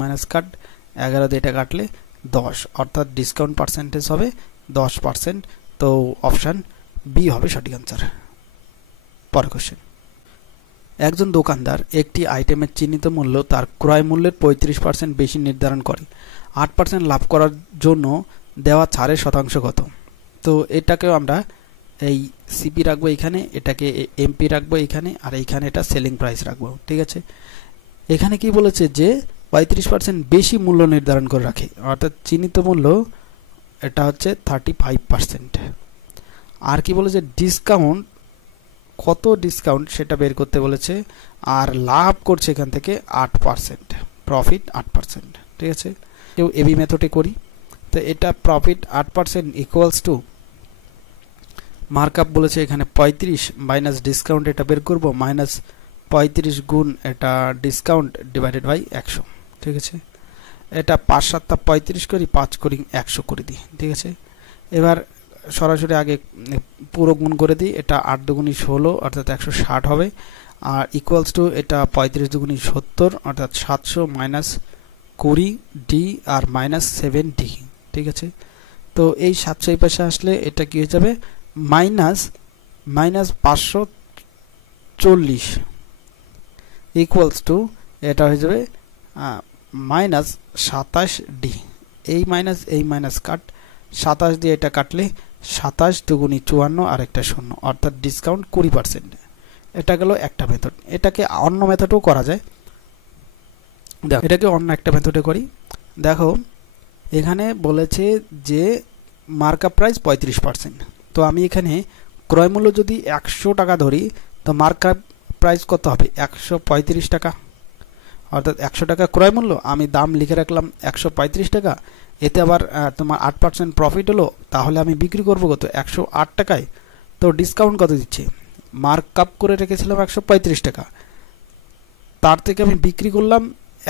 মাইনাস কাট, 11 দিয়ে এটা কাটলে ১০, অর্থাৎ ডিসকাউন্ট পার্সেন্টেজ হবে ১০%, তো অপশান বি হবে সঠিক অ্যান্সার। পরের কোশ্চেন, একজন দোকানদার একটি আইটেমের চিহ্নিত মূল্য তার ক্রয় মূল্যের ৩৫% বেশি নির্ধারণ করে, ৮% লাভ করার জন্য দেওয়া ছাড়ের শতাংশ কত? তো এটাকেও আমরা এই সিপি রাখবো এখানে, এটাকে এমপি রাখবো এখানে, আর এইখানে এটা সেলিং প্রাইস রাখবো, ঠিক আছে। এখানে কি বলেছে যে ৩৫% বেশি মূল্য নির্ধারণ করে রাখে, অর্থাৎ চিহ্নিত মূল্য এটা হচ্ছে 35%। আর কি বলেছে ডিসকাউন্ট, কত ডিসকাউন্ট সেটা বের করতে বলেছে, আর লাভ করছে এখান থেকে 8%, প্রফিট 8%, ঠিক আছে। কেউ এবি মেথডে করি, তো এটা প্রফিট 8% ইকুয়ালস টু মার্কআপ বলেছে এখানে ৩৫ মাইনাস ডিসকাউন্ট, এটা বের করব -৩৫ গুণ এটা ডিসকাউন্ট ডিভাইডেড বাই ১০০, ঠিক আছে। এটা ৫ ৭ ৩৫ করি, ৫ করি ১০০ করে দিই, ঠিক আছে। এবার সরাসরি আগে পুরো গুণ করে দিই, এটা ৮ দুগুণি ১৬ অর্থাৎ ১৬০ হবে, আর ইকুয়ালস টু এটা ৩৫ দুগুণি ৭০ অর্থাৎ ৭০০ মাইনাস 20D আর -7D, ঠিক আছে। তো এই ৭০০ এই পাশে আসলে এটা কি হয়ে যাবে -৫৪০ ইকুয়ালস টু এটা হয়ে যাবে -২৭D, এই মাইনাস কাট, ২৭ দিয়ে এটা কাটলে ২৭ দুগুণি ৫৪ আর একটা ০, অর্থাৎ ডিসকাউন্ট 20%। এটা গেল একটা মেথড। এটাকে অন্য মেথডও করা যায়, দেখো এটাকে অন্য একটা মেথডে করি। দেখো এখানে বলেছে যে মার্কআপ প্রাইস 35%। তো আমি এখানে ক্রয় মূল্য যদি 100 টাকা ধরি, তো মার্কআপ প্রাইস কত হবে? 135 টাকা। অর্থাৎ 100 টাকা ক্রয় মূল্য, আমি দাম লিখে রাখলাম 135 টাকা। এতে আবার তোমার 8% প্রফিট হলো, তাহলে আমি বিক্রি করবো কত? 108 টাকায়। তো ডিসকাউন্ট কত দিচ্ছে? মার্কআপ করে রেখেছিলাম 135 টাকা, তার থেকে আমি বিক্রি করলাম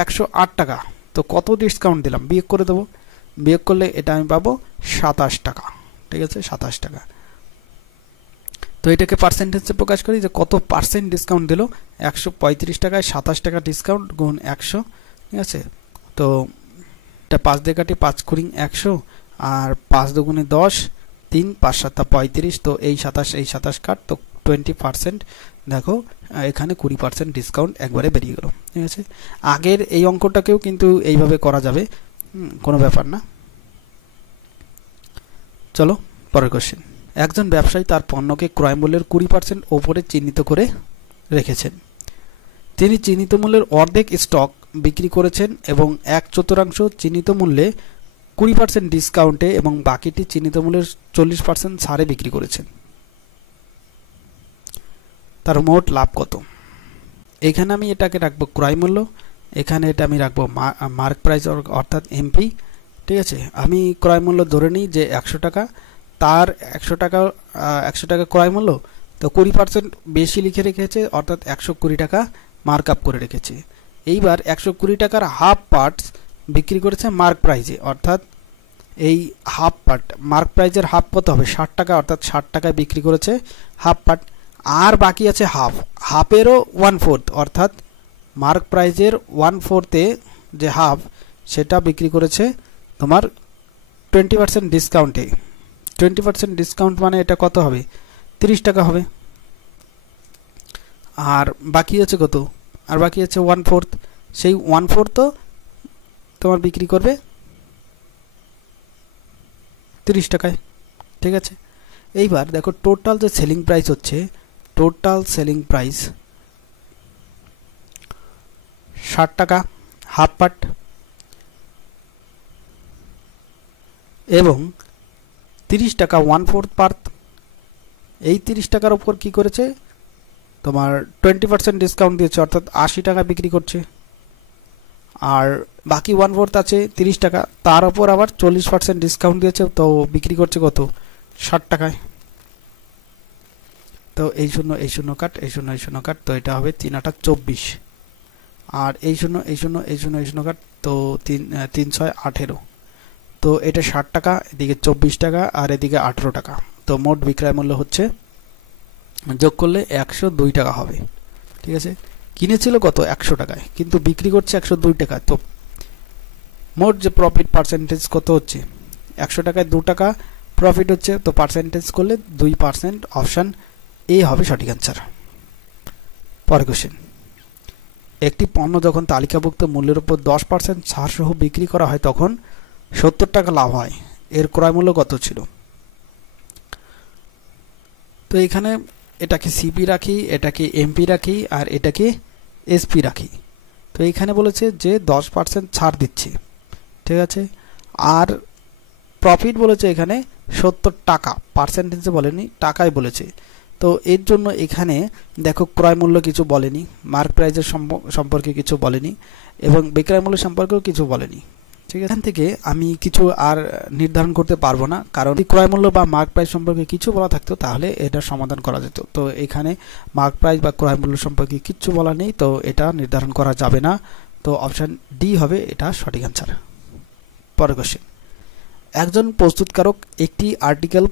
108 টাকা। তো কত ডিসকাউন্ট দিলাম? বিয়োগ করে দেবো। বিয়োগ করলে এটা আমি পাবো 27 টাকা। ঠিক আছে, 27 টাকা। তো এটাকে পার্সেন্টেজে প্রকাশ করি যে কত পার্সেন্ট ডিসকাউন্ট দিল। 135 টাকায় 27 টাকা ডিসকাউন্ট গুণ 100। ঠিক আছে, তো এটা 5 দিয়ে কাটি, 5 কুড়ি 100, আর 5 দুগুণে 10, 3 5 7 35। তো এই 27 কাট, তো 20%। দেখো এখানে 20% ডিসকাউন্ট একবারে বেরিয়ে গেল। ঠিক আছে, আগের এই অঙ্কটাকেও কিন্তু এইভাবে করা যাবে, কোনো ব্যাপার না। চলো পরের কোশ্চেন। একজন ব্যবসায়ী তার পণ্যকে ক্রয় মূল্যের 20% ওপরে চিহ্নিত করে রেখেছেন। তিনি চিহ্নিত মূল্যের অর্ধেক স্টক বিক্রি করেছেন এবং 1/4 চিহ্নিত মূল্যে 20% ডিসকাউন্টে এবং বাকিটি চিহ্নিত মূল্যের 40% ছাড়ে বিক্রি করেছেন। তার মোট লাভ কত? এখানে আমি এটাকে রাখবো ক্রয় মূল্য, এখানে এটা আমি রাখবো মার্ক প্রাইস অর্থাৎ এমপি। ঠিক আছে, আমি ক্রয় মূল্য ধরে নিই যে 100 টাকা, তার 100 টাকা ক্রয় মূল্য, তো 20% বেশি লিখে রেখেছে, অর্থাৎ 120 টাকা মার্ক আপ করে রেখেছে। এইবার 120 টাকার হাফ পার্টস বিক্রি করেছে মার্ক প্রাইজে, অর্থাৎ এই হাফ পার্ট মার্ক প্রাইজের হাফ কত হবে? 60 টাকা, অর্থাৎ 60 টাকায় বিক্রি করেছে হাফ পার্ট। আর বাকি আছে হাফেরও 1/4, অর্থাৎ মার্ক প্রাইজের 1/4 যে হাফ, সেটা বিক্রি করেছে তোমার 20% ডিসকাউন্টে। 20% ডিসকাউন্ট মানে এটা কত হবে? 30 টাকা হবে। আর বাকি আছে কত? আর বাকি আছে 1/4। সেই 1/4 তো তোমার বিক্রি করবে 30 টাকায়। ঠিক আছে, এইবার দেখো টোটাল যে সেলিং প্রাইস হচ্ছে, টোটাল সেলিং প্রাইস 60 টাকা হাফ পার্ট, এবং 30 টাকা 1/4 পার্ট। এই 30 টাকার উপর কি করেছে? তোমার 20% ডিসকাউন্ট দিয়েছে, অর্থাৎ 80 টাকা বিক্রি করছে। আর বাকি 1/4 আছে 30 টাকা, তার উপর আবার 40% ডিসকাউন্ট দিয়েছে, তো বিক্রি করছে কত? 60 টাকায়। তো এই শূন্য কাট, এই শূন্য কাট, তো এটা হবে 3 8 24। আর এই শূন্য কাট, তো 3 6 18। তো এটা 60 টাকা, এদিকে 24 টাকা, আর এদিকে 18 টাকা। তো মোট বিক্রয় মূল্য হচ্ছে, যোগ করলে 102 টাকা হবে। ঠিক আছে, কিনেছিল কত? 100 টাকায়, কিন্তু বিক্রি করছে 102 টাকা। তো মোট যে প্রফিট পার্সেন্টেজ কত হচ্ছে? 100 টাকায় 2 টাকা প্রফিট হচ্ছে, তো পার্সেন্টেজ করলে 2%। অপশান এ হবে সঠিক অ্যান্সার। পরের কোশ্চেন। একটি পণ্য যখন তালিকাভুক্ত মূল্যের উপর 10% ছাড় সহ বিক্রি করা হয় তখন 70 টাকা লাভ হয়। এর ক্রয় মূল্য কত ছিল? তো এখানে এটাকে সিপি রাখি, এটাকে এমপি রাখি, আর এটাকে এসপি রাখি। তো এখানে বলেছে যে 10% ছাড় দিচ্ছে। ঠিক আছে, আর প্রফিট বলেছে এখানে 70 টাকা, পার্সেন্টেজে বলেনি, টাকায় বলেছে। তো এর জন্য এখানে দেখো ক্রয় মূল্য কিছু বলেনি, মার্ক প্রাইজের সম্পর্কে কিছু বলেনি, এবং বিক্রয় মূল্য সম্পর্কেও কিছু বলেনি। ঠিক আছে, এখান থেকে আমি কিছু আর নির্ধারণ করতে পারবো না, কারণ ক্রয় মূল্য বা মার্ক প্রাইস সম্পর্কে কিছু বলা থাকতো তাহলে এটার সমাধান করা যেত। তো এখানে মার্ক প্রাইস বা ক্রয় মূল্য সম্পর্কে কিছু বলা নেই, তো এটা নির্ধারণ করা যাবে না। তো অপশান ডি হবে এটা সঠিক অ্যান্সার। পরের কোশ্চেন। একজন প্রস্তুতকারক একটি আর্টিকেল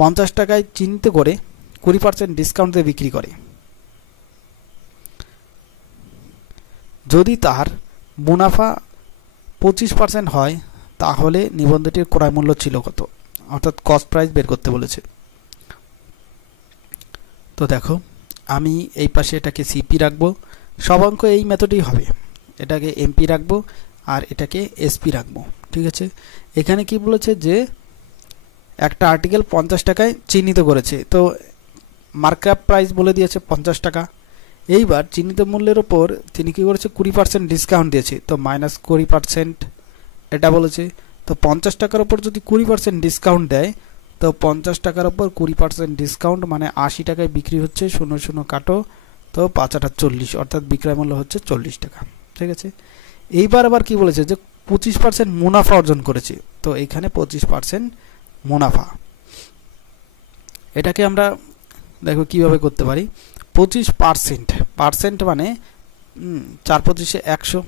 50 টাকায় চিহ্নিত করে 20% ডিসকাউন্ট দিয়ে বিক্রি করে। যদি তার মুনাফা 25% হয়, তাহলে নিবন্ধটির ক্রয় মূল্য ছিল কত? অর্থাৎ কস্ট প্রাইস বের করতে বলেছে। তো দেখো আমি এই পাশে এটাকে সিপি রাখবো, সব অঙ্ক এই মেথডেই হবে। এটাকে এমপি রাখবো আর এটাকে এসপি রাখবো। ঠিক আছে, এখানে কি বলেছে যে একটা আর্টিকেল 50 টাকায় চিহ্নিত করেছে, তো মার্কআপ প্রাইস বলে দিয়েছে 50 টাকা। এইবার চিহ্নিত মূল্যের ওপর তিনি কি করেছে 20% ডিসকাউন্ট দিয়েছে, তো -20% এটা বলেছে। তো 50 টাকার ওপর যদি 20% ডিসকাউন্ট দেয়, তো 50 টাকার ওপর 20% ডিসকাউন্ট মানে 80 টাকায় বিক্রি হচ্ছে, 00 কাটো, তো 5 8 40, অর্থাৎ বিক্রয় মূল্য হচ্ছে 40 টাকা। ঠিক আছে, এইবার আবার কি বলেছে যে 25% মুনাফা অর্জন করেছে, তো এখানে 25% মুনাফা। এটাকে আমরা দেখো কিভাবে করতে পারি। 25% মানে 4 25 100,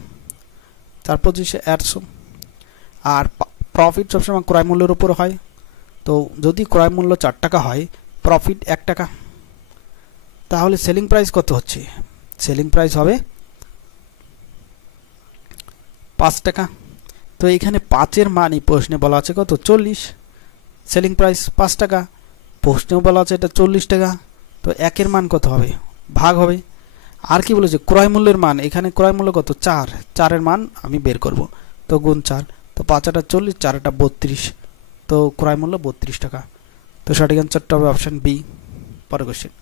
4 25 100, আর প্রফিট সবসময় ক্রয় মূল্যের উপর হয়। তো যদি ক্রয় মূল্য 4 টাকা হয়, প্রফিট 1 টাকা, তাহলে সেলিং প্রাইস কত হচ্ছে? সেলিং প্রাইস হবে 5 টাকা। তো এখানে 5-এর মানই প্রশ্নে বলা আছে কত? 40। সেলিং প্রাইস 5 টাকা, প্রশ্নেও বলা আছে এটা 40 টাকা, তো 1-এর মান কত হবে? ভাগ হবে। আর কি বলেছে? ক্রয় মূল্যের মান, এখানে ক্রয় মূল্য কত? 4, 4-এর মান আমি বের করব, তো গুণ 4, তো 5 8 40, 4 8 32, তো ক্রয় মূল্য 32 টাকা। তো সঠিক অ্যান্সারটা হবে অপশন বি। পরের কোশ্চেন,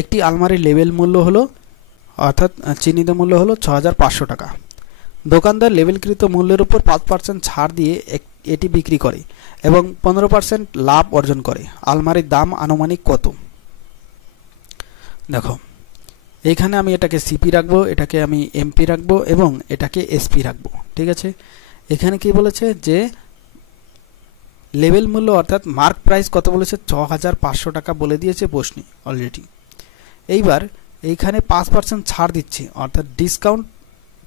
একটি আলমারির লেবেল মূল্য হলো, অর্থাৎ চিহ্নিত মূল্য হলো 6500 টাকা। দোকানদার লেবেলকৃত মূল্যের উপর 5% ছাড় দিয়ে এটি বিক্রি করে এবং 15% লাভ অর্জন করে। আলমারির দাম আনুমানিক কত? দেখো, এইখানে আমি এটাকে সিপি রাখবো, এটাকে আমি এমপি রাখবো এবং এটাকে এসপি রাখবো। ঠিক আছে, এখানে কি বলেছে যে লেভেল মূল্য অর্থাৎ মার্ক প্রাইস কত বলেছে? 6500 টাকা বলে দিয়েছে প্রশ্নে অলরেডি। এইবার এইখানে 5% ছাড় দিচ্ছে, অর্থাৎ ডিসকাউন্ট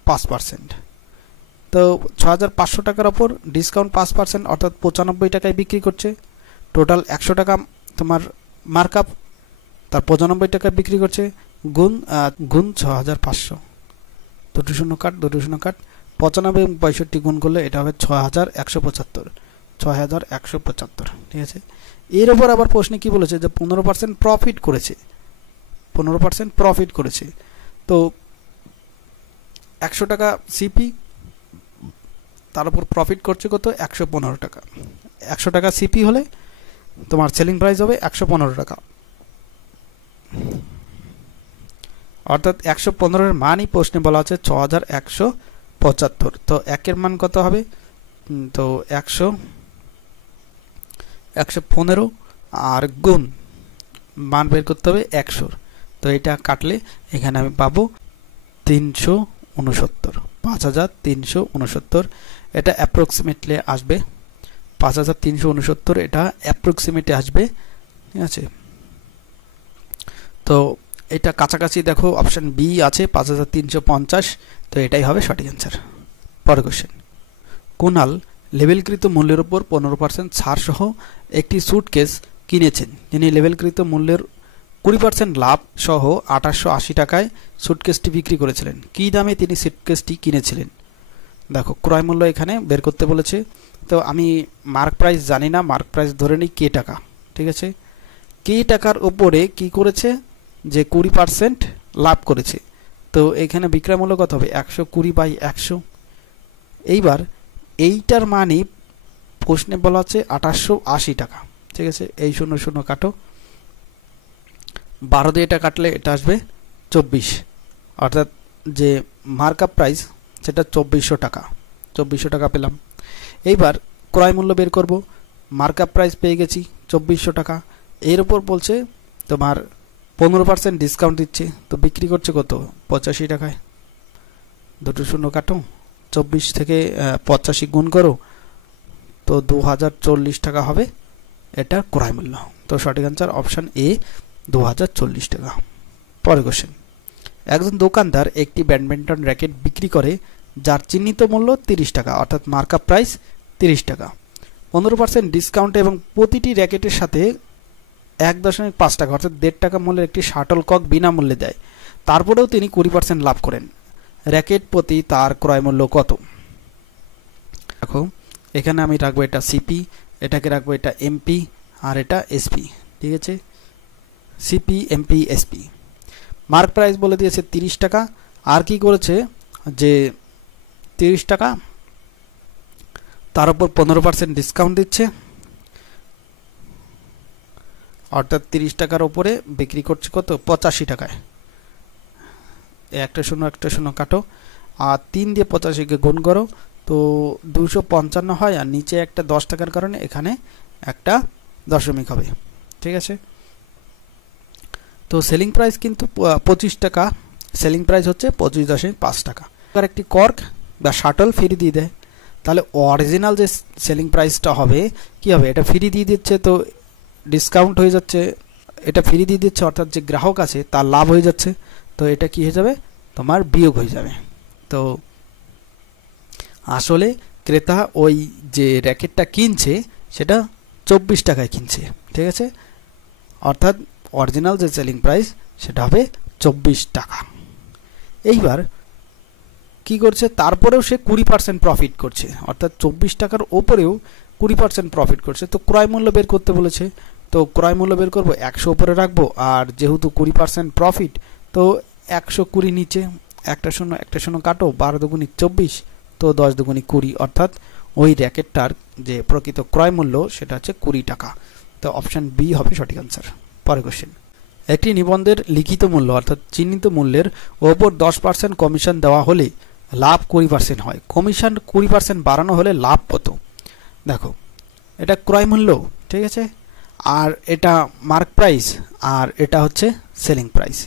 5%। তো 6500 টাকার ওপর ডিসকাউন্ট 5%, অর্থাৎ 95 টাকায় বিক্রি করছে। টোটাল 100 টাকা তোমার মার্কআপ, তার 95 টাকায় বিক্রি করছে, গুণ 6500, দুটো শূন্য কাট, 95 এবং 65 গুণ করলে এটা হবে 6175, 6175। ঠিক আছে, এর ওপর আবার প্রশ্নে কি বলেছে যে 15% প্রফিট করেছে, 15% প্রফিট করেছে। তো 100 টাকা সিপি, তার উপর প্রফিট করছে কত? 115 টাকা। 100 টাকা সিপি হলে তোমার সেলিং প্রাইস হবে 115 টাকা, অর্থাৎ 115-এর মানই প্রশ্নে বলা আছে 6175। তো 1-এর মান কত হবে? তো 115 আর গুণ মান বের করতে হবে 100। তো এটা কাটলে এখানে আমি পাবো 369, 5369। এটা অ্যাপ্রক্সিমেটলি আসবে 5369, এটা অ্যাপ্রক্সিমেটলি আসবে। ঠিক আছে, তো এটা কাছাকাছি দেখো অপশন বি আছে 5350, তো এটাই হবে সঠিক অ্যান্সার। পরের কোশ্চেন, কুনাল লেবেলকৃত মূল্যের উপর 15% ছাড় সহ একটি স্যুটকেস কিনেছেন। তিনি লেবেলকৃত মূল্যের 20% লাভ সহ 2880 টাকায় স্যুটকেসটি বিক্রি করেছিলেন। কী দামে তিনি স্যুটকেসটি কিনেছিলেন? দেখো, ক্রয় মূল্য এখানে বের করতে বলেছে। তো আমি মার্ক প্রাইস জানি না, মার্ক প্রাইস ধরে নিই কে টাকা। ঠিক আছে, কে টাকার উপরে কি করেছে? যে 20% লাভ করেছে। তো এখানে বিক্রয় মূল্য কত হবে? 120/100। এইবার এইটার মানই প্রশ্নে বলা আছে 2880 টাকা। ঠিক আছে, এই 00 কাটো, 12 দিয়ে এটা কাটলে এটা আসবে 24, অর্থাৎ যে মার্কআপ প্রাইস সেটা 2400 টাকা। 2400 টাকা পেলাম। এইবার ক্রয় মূল্য বের করব, মার্কআপ প্রাইস পেয়ে গেছি 2400 টাকা। এর উপর বলছে তোমার 15% ডিসকাউন্ট দিচ্ছে, তো বিক্রি করছে কত? 85 টাকায়। দুটো শূন্য কাটো, 24 থেকে 85 গুণ করো, তো 2040 টাকা হবে এটা ক্রয় মূল্য। তো সঠিক অ্যান্সার অপশন এ, 2040 টাকা। পরের কোশ্চেন, একজন দোকানদার একটি ব্যাডমিন্টন র্যাকেট বিক্রি করে যার চিহ্নিত মূল্য 30 টাকা, অর্থাৎ মার্কআপ প্রাইস 30 টাকা। 15% ডিসকাউন্ট এবং প্রতিটি র্যাকেটের সাথে 1.5 টাকা, অর্থাৎ 1.5 টাকা মূল্যের একটি শাটলকক বিনামূল্যে দেয়। তারপরেও তিনি 20% লাভ করেন। র্যাকেট প্রতি তার ক্রয় মূল্য কত? দেখো, এখানে আমি রাখবো এটা সিপি, এটাকে রাখবো এটা এমপি, আর এটা এসপি। ঠিক আছে, CP, MP, SP. Mark price বলে দিয়েছে 30 টাকা, আর কি করেছে যে 30 টাকা, তার উপর 15% ডিসকাউন্ট দিচ্ছে, অর্থাৎ 30 টাকার উপরে বিক্রি করছে কত? 85 টাকায়। একটা শূন্য কাটো, আর 3 দিয়ে 85-কে গুণ করো, তো 255 হয়, আর নিচে একটা 10 টাকার কারণে এখানে একটা দশমিক হবে। ঠিক আছে, তো সেলিং প্রাইস কিন্তু 25 টাকা, সেলিং প্রাইস হচ্ছে 25.5 টাকা। আর একটি কর্ক বা শাটল ফ্রি দিয়ে দেয়, তাহলে অরিজিনাল যে সেলিং প্রাইসটা হবে কি হবে, এটা ফ্রি দিয়ে দিচ্ছে তো ডিসকাউন্ট হয়ে যাচ্ছে, এটা ফ্রি দিয়ে দিচ্ছে অর্থাৎ যে গ্রাহক আছে তার লাভ হয়ে যাচ্ছে, তো এটা কি হয়ে যাবে, তোমার বিয়োগ হয়ে যাবে। তো আসলে ক্রেতা ওই যে র্যাকেটটা কিনছে সেটা 24 টাকায় কিনছে। ঠিক আছে, অর্থাৎ অরিজিনাল যে সেলিং প্রাইস সেটা হবে 24 টাকা। এইবার কি করছে, তারপরেও সে 20% প্রফিট করছে, অর্থাৎ 24 টাকার ওপরেও 20% প্রফিট করছে। তো ক্রয় মূল্য বের করতে বলেছে, তো ক্রয় মূল্য বের করবো, 100 উপরে রাখবো, আর যেহেতু 20% প্রফিট তো 120 নিচে, একটা শূন্য কাটো, 12 দুগুণি 24, তো 10 দুগুণি 20, অর্থাৎ ওই র্যাকেটটার যে প্রকৃত ক্রয় মূল্য সেটা হচ্ছে 20 টাকা। তো অপশান বি হবে সঠিক আনসার। পরের কোশ্চেন, একটি নিবন্ধের লিখিত মূল্য অর্থাৎ চিহ্নিত মূল্যের ওপর 10% কমিশন দেওয়া হলে লাভ 20% হয়, কমিশন 20% বাড়ানো হলে লাভ কত? দেখো, এটা ক্রয় মূল্য, ঠিক আছে, আর এটা মার্ক প্রাইস, আর এটা হচ্ছে সেলিং প্রাইস।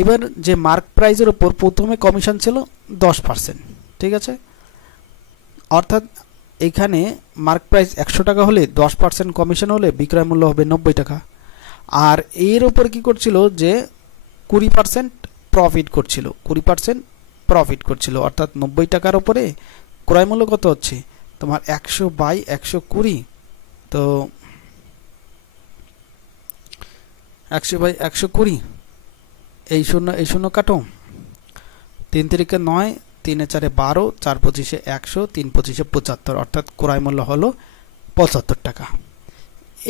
এবার যে মার্ক প্রাইসের ওপর প্রথমে কমিশন ছিল 10%, ঠিক আছে, অর্থাৎ এখানে মার্ক প্রাইস 100 টাকা হলে 10% কমিশন হলে বিক্রয় মূল্য হবে 90 টাকা। আর এর উপর কি করছিল, যে 20% প্রফিট করছিল, 20% প্রফিট করছিল, অর্থাৎ 90 টাকার উপরে ক্রয় মূল্য কত হচ্ছে তোমার 100/120, তো 100/120, এই শূন্য কাটো, 3 তিরিকে 9, 3 এ 4 12, 4 25 100, 3 25 75, অর্থাৎ ক্রয় মূল্য হলো 75 টাকা।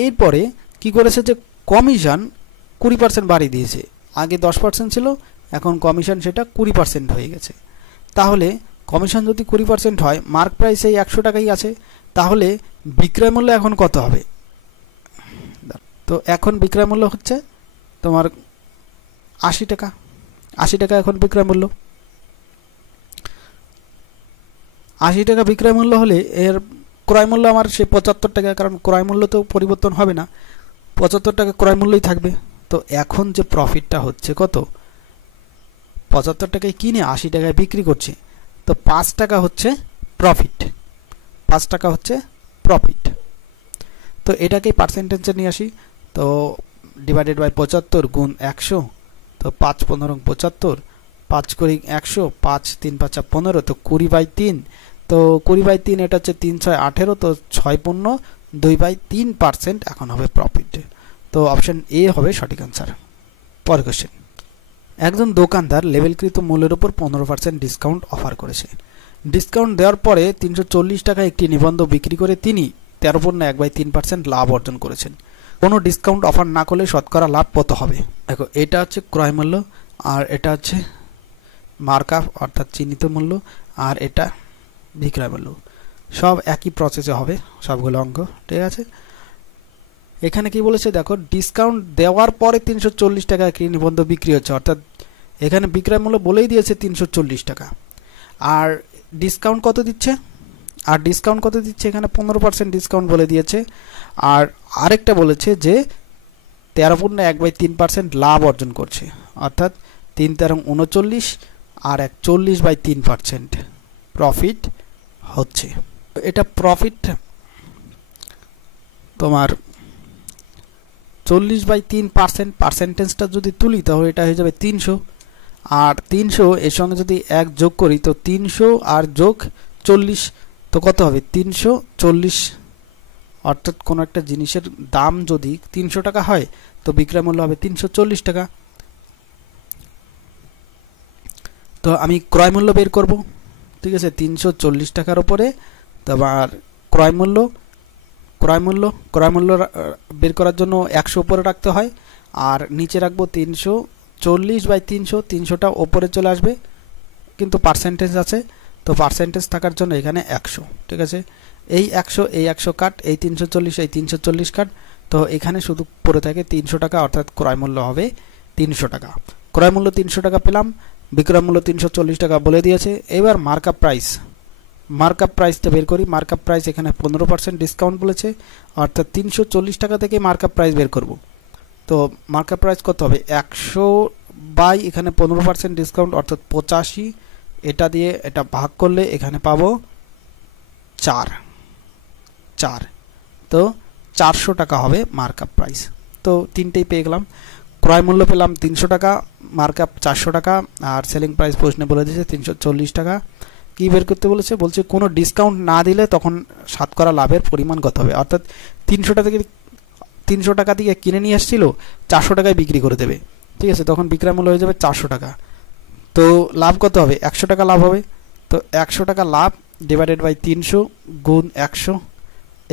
এরপরে কি করেছে, যে কমিশন 20% বাড়িয়ে দিয়েছে, আগে 10% ছিল, এখন কমিশন সেটা 20% হয়ে গেছে। তাহলে কমিশন যদি 20% হয়, মার্ক প্রাইস এই 100 টাকাই আছে, তাহলে বিক্রয় মূল্য এখন কত হবে? তো এখন বিক্রয় মূল্য হচ্ছে তোমার 80 টাকা, 80 টাকা এখন বিক্রয় মূল্য। 80 টাকা বিক্রয় মূল্য হলে এর ক্রয় মূল্য আমার সে 75 টাকা, কারণ ক্রয় মূল্য তো পরিবর্তন হবে না, 75 টাকা ক্রয় মূল্যই থাকবে। তো এখন যে প্রফিটটা হচ্ছে কত, 75 টাকায় কিনে 80 টাকায় বিক্রি করছে, তো 5 টাকা হচ্ছে প্রফিট, 5 টাকা হচ্ছে প্রফিট। তো এটাকেই পার্সেন্টেজে নিয়ে আসি, তো ডিভাইডেড বাই 75 গুণ 100, তো 5 15 75, 5 করে 100, 5 3 5 15, তো 20/3, তো 20/3 এটা হচ্ছে 3 6 18, তো 6 15 2/3% এখন হবে প্রফিট। তো অপশন এ হবে সঠিক আনসার। পরের কোশ্চেন, একজন দোকানদার লেবেলকৃত মূল্যের উপর 15% ডিসকাউন্ট অফার করেছে। ডিসকাউন্ট দেওয়ার পরে 340 টাকায় একটি নিবন্ধ বিক্রি করে তিনি 13.1/3% লাভ অর্জন করেছেন। কোনো ডিসকাউন্ট অফার না করলে শতকরা লাভ কত হবে? দেখো, এটা হচ্ছে ক্রয় মূল্য, আর এটা হচ্ছে মার্কআপ অর্থাৎ চিহ্নিত মূল্য, আর এটা বিক্রয় মূল্য, সব একই প্রসেসে হবে সবগুলো অঙ্ক, ঠিক আছে। এখানে কি বলেছে দেখো, ডিসকাউন্ট দেওয়ার পরে 340 টাকা একটি নিবন্ধ বিক্রি হচ্ছে, অর্থাৎ এখানে বিক্রয় মূল্য বলেই দিয়েছে 340 টাকা, আর ডিসকাউন্ট কত দিচ্ছে, এখানে 15% ডিসকাউন্ট বলে দিয়েছে, আর আরেকটা বলেছে যে 13.1/3% লাভ অর্জন করছে, অর্থাৎ 3 13 39, আর 40/3% প্রফিট হচ্ছে। এটা প্রফিট তোমার 40/3%, পার্সেন্টেজটা যদি তুলি তাহলে এটা হয়ে যাবে 300, আর 300 এর সঙ্গে যদি 1 যোগ করি, তো 300 আর যোগ 40, তো কত হবে 340, অর্থাৎ কোনো একটা জিনিসের দাম যদি 300 টাকা হয় তো বিক্রয় মূল্য হবে 340 টাকা। তো আমি ক্রয় মূল্য বের করব, ঠিক আছে, 340 টাকার উপরে তোমার ক্রয় মূল্য বের করার জন্য 100 উপরে রাখতে হয়, আর নিচে রাখবো 340/300, 300টা ওপরে চলে আসবে, কিন্তু পার্সেন্টেজ আছে, তো পার্সেন্টেজ থাকার জন্য এখানে 100, ঠিক আছে, এই 100 কাট, এই 340 কাট, তো এখানে শুধু পড়ে থাকে 300 টাকা, অর্থাৎ ক্রয় মূল্য হবে 300 টাকা। ক্রয় মূল্য 300 টাকা পেলাম, বিক্রয় মূল্য 340 টাকা বলে দিয়েছে। এবার মার্কআপ প্রাইসটা বের করি। মার্কআপ প্রাইস এখানে 15% ডিসকাউন্ট বলেছে, অর্থাৎ 340 টাকা থেকে মার্কআপ প্রাইস বের করব। তো মার্কআপ প্রাইস কত হবে? 100 বাই এখানে 15% ডিসকাউন্ট অর্থাৎ 85, এটা দিয়ে এটা ভাগ করলে এখানে পাবো 4। তো 400 টাকা হবে মার্কআপ প্রাইস। তো তিনটেই পেয়ে গেলাম। ক্রয় মূল্য পেলাম 300 টাকা, মার্কআপ 400 টাকা, আর সেলিং প্রাইস প্রশ্নে বলে দিয়েছে 340 টাকা। কি বের করতে বলেছে? বলছে কোনো ডিসকাউন্ট না দিলে তখন শতকরা লাভের পরিমাণ কত হবে, অর্থাৎ 300 টাকা দিয়ে কিনে নিয়ে আসছিল, 400 টাকায় বিক্রি করে দেবে। ঠিক আছে, তখন বিক্রয় মূল্য হয়ে যাবে 400 টাকা। তো লাভ কত হবে? 100 টাকা লাভ হবে। তো 100 টাকা লাভ ডিভাইডেড বাই 300 গুণ 100,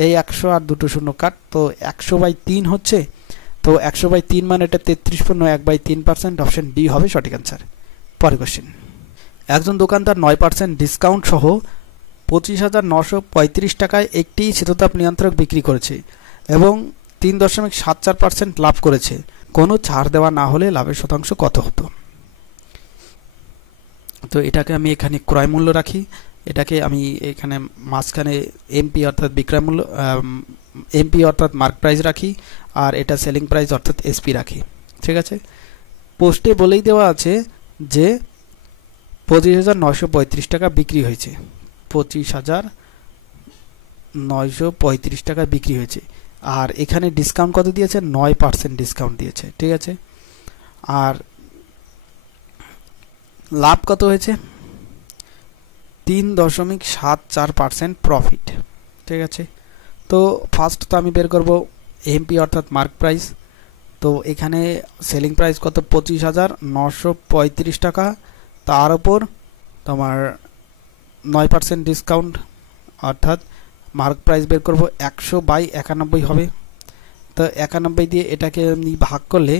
এই 100 আর দুটো শূন্য কাট, তো 100/3 হচ্ছে। তো 100/3 মানে এটা 33.1/3%, অপশন ডি হবে সঠিক অ্যান্সার। পরের কোশ্চেন, একজন দোকানদার 9% ডিসকাউন্ট সহ 25,935 টাকায় একটি শীততাপ নিয়ন্ত্রক বিক্রি করেছে এবং 3.74% লাভ করেছে। কোনো ছাড় দেওয়া না হলে লাভের শতাংশ কত হতো? তো এটাকে আমি এখানে ক্রয় মূল্য রাখি, এটাকে আমি এখানে মাঝখানে এমপি অর্থাৎ বিক্রয় মূল্য, এমপি অর্থাৎ মার্ক প্রাইস রাখি, আর এটা সেলিং প্রাইস অর্থাৎ এসপি রাখি। ঠিক আছে, পোস্টে বলেই দেওয়া আছে যে 25,935 টাকা বিক্রি হয়েছে, 25,935 টাকা বিক্রি হয়েছে, আর এখানে ডিসকাউন্ট কত দিয়েছে? 9% ডিসকাউন্ট দিয়েছে। ঠিক আছে, আর লাভ কত হয়েছে? 3.74% প্রফিট। ঠিক আছে, তো ফার্স্ট তো আমি বের করব এমপি অর্থাৎ মার্ক প্রাইস। তো এখানে সেলিং প্রাইস কত? 25,935 টাকা, তার উপর তোমার 9% ডিসকাউন্ট, অর্থাৎ মার্ক প্রাইস বের করব 100/91 হবে। তো 91 দিয়ে এটাকে আমি ভাগ করলে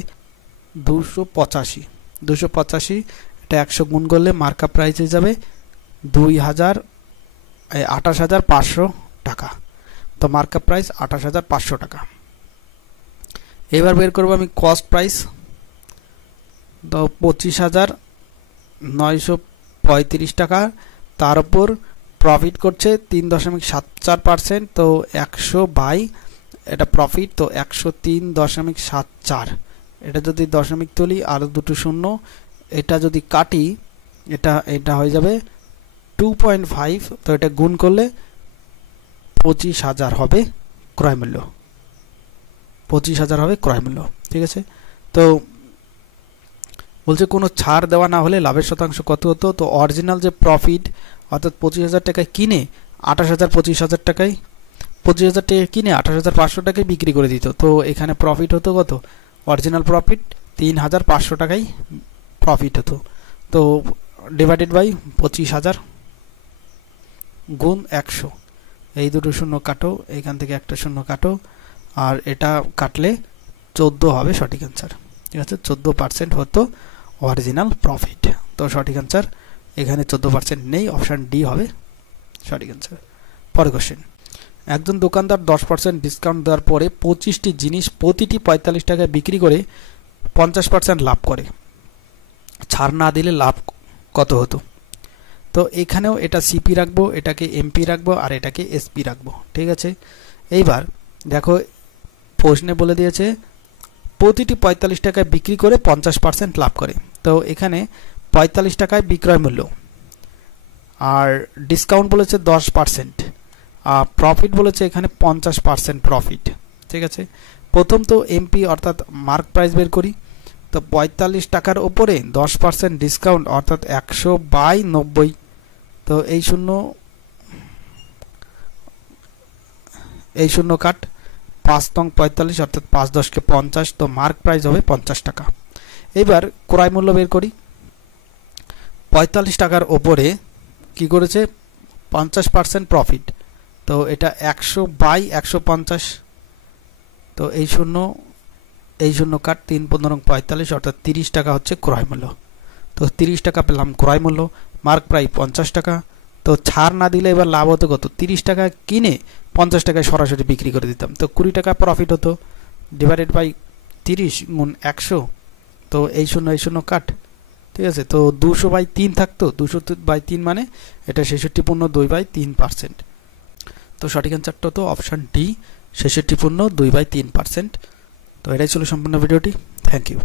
285, এটা 100 গুণ করলে মার্কআপ প্রাইস হয়ে যাবে 28,500 টাকা। তো মার্কআপ প্রাইস 28,500 টাকা। এবার বের করব আমি কস্ট প্রাইস। তো 25,935 টাকা, তার উপর প্রফিট করছে 3.74%, তো 100 বাই এটা প্রফিট, তো 103.74, এটা যদি দশমিক তুলি আর দুটো শূন্য, এটা যদি কাটি এটা হয়ে যাবে 2.5, তো এটা গুণ করলে 25,000 হবে ক্রয় মূল্য, 25,000 হবে ক্রয় মূল্য। ঠিক আছে, তো বলছে কোনো ছাড় দেওয়া না হলে লাভের শতাংশ কত হতো? তো অরিজিনাল যে প্রফিট অর্থাৎ 25,000 টাকায় কিনে 28,000 25,000 টাকায় 25,000 টাকায় কিনে 28,500 টাকায় বিক্রি করে দিত। তো এখানে প্রফিট হতো কত? অরিজিনাল প্রফিট 3,500 টাকায় প্রফিট হতো। তো ডিভাইডেড বাই 25,000 গুণ 100, এই দুটো শূন্য কাটো, এখান থেকে একটা শূন্য কাটো, আর এটা কাটলে 14 হবে সঠিক অ্যান্সার। ঠিক আছে, 14% হতো অরিজিনাল প্রফিট। তো সঠিক অ্যান্সার এখানে 14% নেই, অপশান ডি হবে সঠিক অ্যান্সার। পরের কোশ্চেন, একজন দোকানদার 10% ডিসকাউন্ট দেওয়ার পরে 25টি জিনিস প্রতিটি 45 টাকায় বিক্রি করে 50% লাভ করে। ছাড় না দিলে লাভ কত হতো? তো এখানেও এটা সিপি রাখবো, এটাকে এমপি রাখবো, আর এটাকে এসপি রাখবো। ঠিক আছে, এইবার দেখো প্রশ্নে বলে দিয়েছে প্রতিটি 45 টাকায় বিক্রি করে 50% লাভ করে। তো এখানে 45 টাকায় বিক্রয় মূল্য, আর ডিসকাউন্ট বলেছে 10%, আর প্রফিট বলেছে এখানে 50% প্রফিট। ঠিক আছে, প্রথম তো এমপি অর্থাৎ মার্ক প্রাইস বের করি। তো 45 টাকার ওপরে 10% ডিসকাউন্ট অর্থাৎ 100/90, তো এই শূন্য কাট, 5 নং 45 অর্থাৎ 5 10 কে 50, তো মার্ক প্রাইস হবে 50 টাকা। এবার ক্রয় মূল্য বের করি। 45 টাকার ওপরে কি করেছে? 50% প্রফিট, তো এটা 100/150, তো এই শূন্য কাট, 3 15 45 অর্থাৎ 30 টাকা হচ্ছে ক্রয় মূল্য। তো 30 টাকা পেলাম ক্রয় মূল্য, মার্ক প্রাইস 50 টাকা। তো ছাড় না দিলে এবার লাভ হতো কত? 30 টাকা কিনে 50 টাকায় সরাসরি বিক্রি করে দিতাম, তো 20 টাকা প্রফিট হতো, ডিভাইডেড বাই 30 গুণ 100, তো এই শূন্য কাট, ঠিক আছে, তো 200/3 থাকতো, 200/3 মানে এটা 66.2/3%। তো সঠিক অ্যান্সারটা তো অপশান ডি, 66.2/3%। তো এটাই ছিল সম্পূর্ণ ভিডিওটি। Thank you.